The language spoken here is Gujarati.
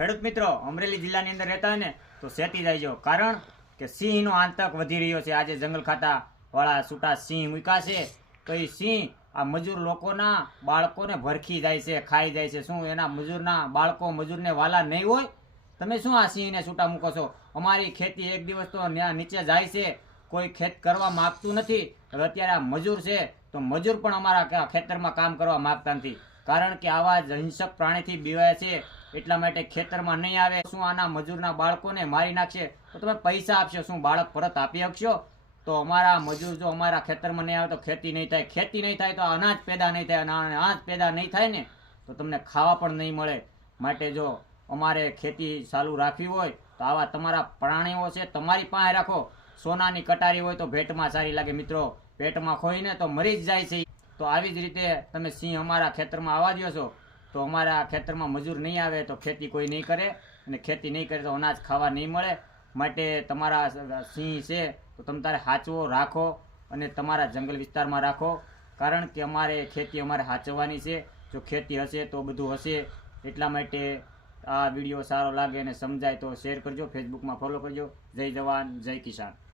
ખેડૂત મિત્રો અમરેલી જિલ્લાની અંદર રહેતા હોય ને તો સેટી જાયજો, કારણ કે સિંહનો આતંક વધી રહ્યો છે। આજે જંગલ ખાતા વાળા છૂટા સિંહ મૂક્યા છે તો એ સિંહ આ મજૂર લોકોના બાળકોને ભરખી જાય છે, ખાઈ જાય છે। શું એના મજૂરના બાળકો મજૂરને વાલા નહીં હોય? તમે શું આ સિંહને છૂટા મૂકો છો? અમારી ખેતી એક દિવસ તો નીચે જાય છે, કોઈ ખેત કરવા માગતું નથી। હવે અત્યારે આ મજૂર છે તો મજૂર પણ અમારા ખેતરમાં કામ કરવા માગતા નથી, કારણ કે આવા જ હિંસક પ્રાણીથી બીવાય છે, એટલા માટે ખેતરમાં નહીં આવે। શું આના મજૂરના બાળકોને મારી નાખશે તો તમે પૈસા આપશો? શું બાળક પરત આપી શકશો? તો અમારા મજૂર જો અમારા ખેતરમાં નહીં આવે તો ખેતી નહીં થાય, ખેતી નહીં થાય તો અનાજ પેદા નહીં થાય, અને અનાજ પેદા નહીં થાય ને તો તમને ખાવા પણ નહીં મળે। માટે જો અમારે ખેતી ચાલુ રાખવી હોય તો આવા તમારા પ્રાણીઓ છે તમારી પાસે રાખો। સોનાની કટારી હોય તો ભેટમાં સારી લાગે મિત્રો, પેટમાં ખોઈને તો મરી જ જાય છે। તો આવી જ રીતે તમે સિંહ અમારા ખેતરમાં આવવા દો છો તો અમારા ખેતરમાં મજૂર નહીં આવે તો ખેતી કોઈ નહીં કરે, અને ખેતી નહીં કરે તો અનાજ ખાવા નહીં મળે। માટે તમારા સિંહ છે તો તમે તારે સાચવો રાખો અને તમારા જંગલ વિસ્તારમાં રાખો, કારણ કે અમારે ખેતી અમારે સાચવવાની છે। જો ખેતી હશે તો બધું હશે। એટલા માટે આ વિડીયો સારો લાગે અને સમજાય તો શેર કરજો, ફેસબુકમાં ફોલો કરજો। જય જવાન જય કિસાન।